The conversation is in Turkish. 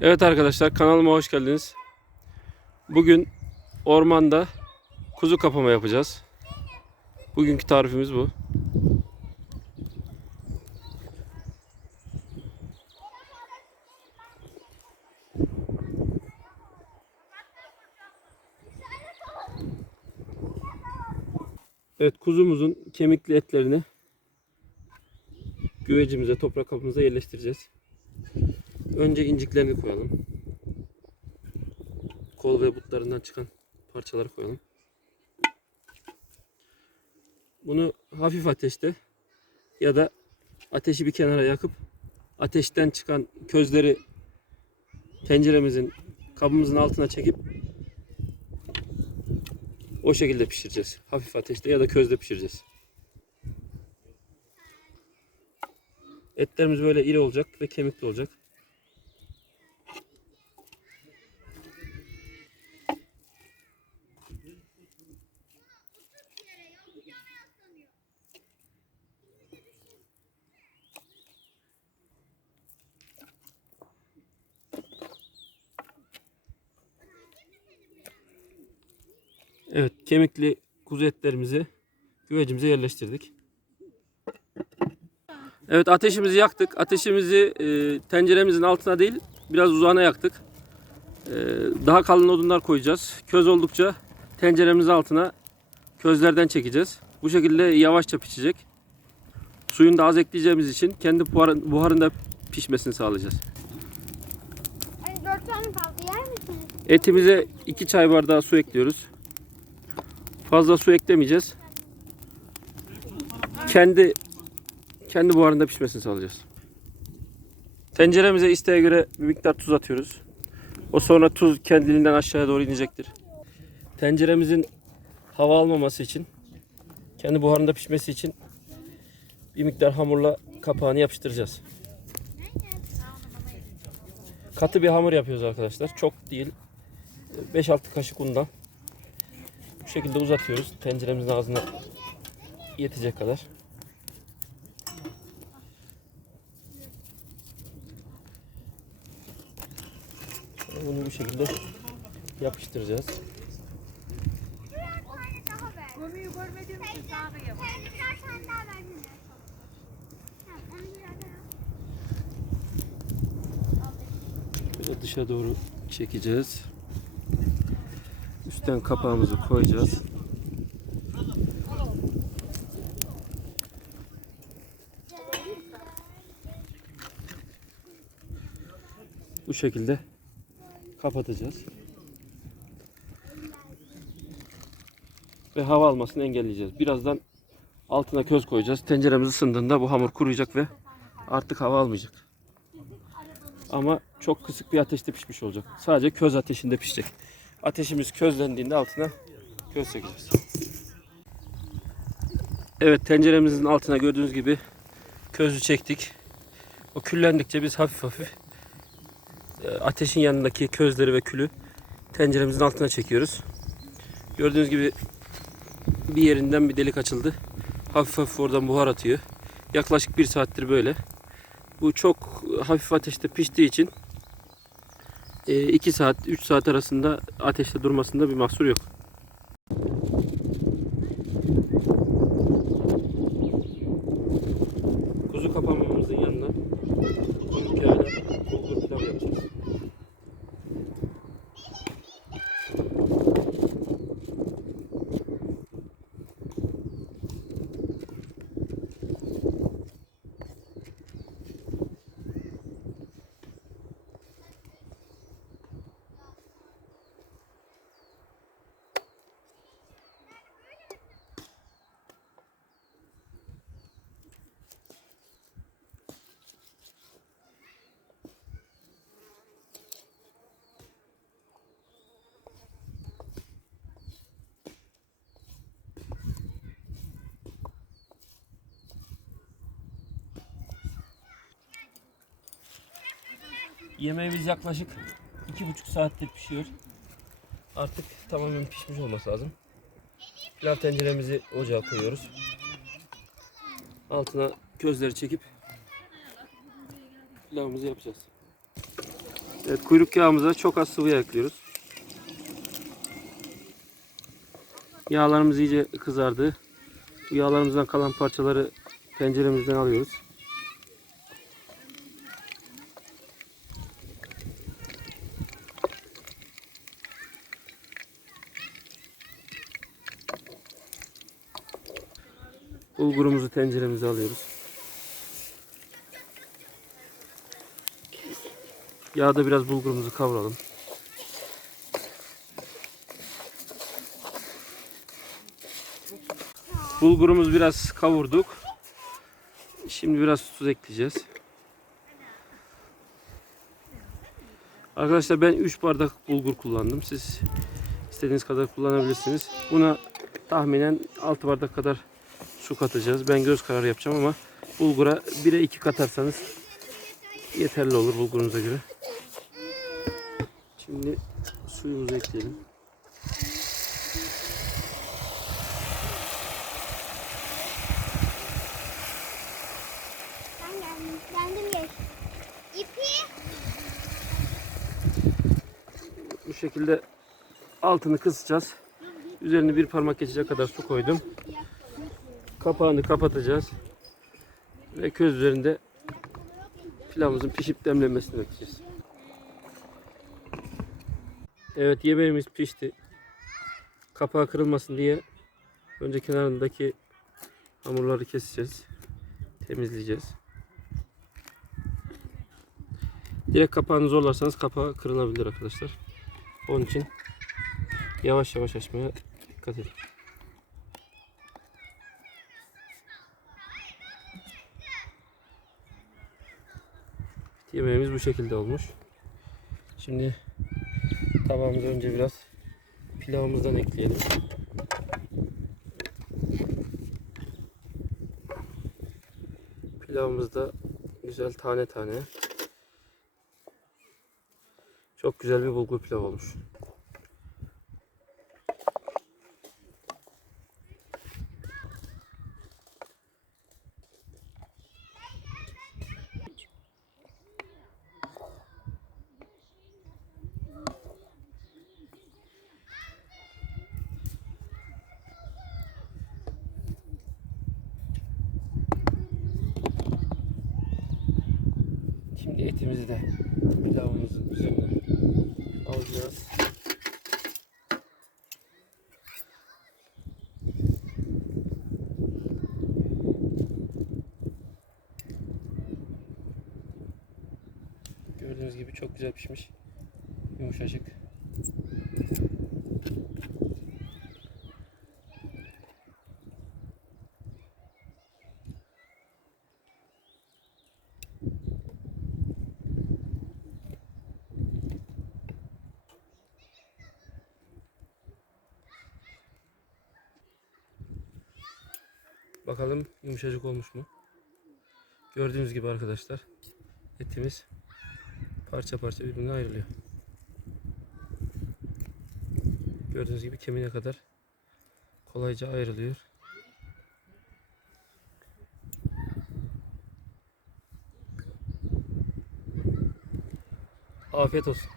Evet arkadaşlar kanalıma hoş geldiniz. Bugün ormanda kuzu kapama yapacağız. Bugünkü tarifimiz bu. Evet kuzumuzun kemikli etlerini güvecimize, toprak kabımıza yerleştireceğiz. Önce inciklerini koyalım. Kol ve butlarından çıkan parçaları koyalım. Bunu hafif ateşte ya da ateşi bir kenara yakıp ateşten çıkan közleri tenceremizin kabımızın altına çekip o şekilde pişireceğiz. Hafif ateşte ya da közde pişireceğiz. Etlerimiz böyle iri olacak ve kemikli olacak. Evet, kemikli kuzu etlerimizi güvecimize yerleştirdik. Evet, ateşimizi yaktık. Ateşimizi e, tenceremizin altına değil, biraz uzağına yaktık. E, daha kalın odunlar koyacağız. Köz oldukça tenceremizin altına közlerden çekeceğiz. Bu şekilde yavaşça pişecek. Suyunu da az ekleyeceğimiz için kendi buharın, buharında pişmesini sağlayacağız. Etimize 2 çay bardağı su ekliyoruz. Fazla su eklemeyeceğiz. Kendi kendi buharında pişmesini sağlayacağız. Tenceremize isteğe göre bir miktar tuz atıyoruz. O sonra tuz kendiliğinden aşağıya doğru inecektir. Tenceremizin hava almaması için, kendi buharında pişmesi için bir miktar hamurla kapağını yapıştıracağız. Katı bir hamur yapıyoruz arkadaşlar. Çok değil. 5-6 kaşık undan bu şekilde uzatıyoruz. Tenceremizin ağzına yetecek kadar. Bunu bu şekilde yapıştıracağız. Böyle dışa doğru çekeceğiz. Üstten kapağımızı koyacağız. Bu şekilde kapatacağız. Ve hava almasını engelleyeceğiz. Birazdan altına köz koyacağız. Tenceremiz ısındığında bu hamur kuruyacak ve artık hava almayacak. Ama çok kısık bir ateşte pişmiş olacak. Sadece köz ateşinde pişecek. Ateşimiz közlendiğinde altına köz çekeceğiz. Evet tenceremizin altına gördüğünüz gibi közü çektik. O küllendikçe biz hafif hafif e, ateşin yanındaki közleri ve külü tenceremizin altına çekiyoruz. Gördüğünüz gibi bir yerinden bir delik açıldı. Hafif hafif oradan buhar atıyor. Yaklaşık bir saattir böyle. Bu çok hafif ateşte piştiği için 2 saat 3 saat arasında ateşte durmasında bir mahsur yok. Kuzu kapamamızın yanına bir kere bulgur pilav yapacağız. Yemeğimiz yaklaşık iki buçuk saattir pişiyor. Artık tamamen pişmiş olması lazım. Pilav tenceremizi ocağa koyuyoruz. Altına közleri çekip pilavımızı yapacağız. Evet kuyruk yağımıza çok az sıvı yağ ekliyoruz. Yağlarımız iyice kızardı. Bu yağlarımızdan kalan parçaları tenceremizden alıyoruz. Bulgurumuzu tenceremize alıyoruz. Yağda biraz bulgurumuzu kavuralım. Bulgurumuz biraz kavurduk. Şimdi biraz tuz ekleyeceğiz. Arkadaşlar ben 3 bardak bulgur kullandım. Siz istediğiniz kadar kullanabilirsiniz. Buna tahminen 6 bardak kadar su katacağız. Ben göz kararı yapacağım ama bulgura 1'e 2 katarsanız yeterli olur bulgurunuza göre. Şimdi suyumuzu ekleyelim. Ben geldim. Geldim geç. İpi. Bu şekilde altını kısacağız. Üzerine bir parmak geçecek kadar su koydum. Kapağını kapatacağız. Ve köz üzerinde pilavımızın pişip demlenmesini bekleyeceğiz. Evet yemeğimiz pişti. Kapağı kırılmasın diye önce kenarındaki hamurları keseceğiz. Temizleyeceğiz. Direkt kapağını zorlarsanız kapağı kırılabilir arkadaşlar. Onun için yavaş yavaş açmaya dikkat edin. Yemeğimiz bu şekilde olmuş. Şimdi tabağımıza önce biraz pilavımızdan ekleyelim. Pilavımız da güzel tane tane. Çok güzel bir bulgur pilav olmuş. Şimdi etimizi de pilavımızın üzerine alacağız. Gördüğünüz gibi çok güzel pişmiş. Yumuşacık. Bakalım yumuşacık olmuş mu? Gördüğünüz gibi arkadaşlar etimiz parça parça birbirine ayrılıyor. Gördüğünüz gibi kemiğine kadar kolayca ayrılıyor. Afiyet olsun.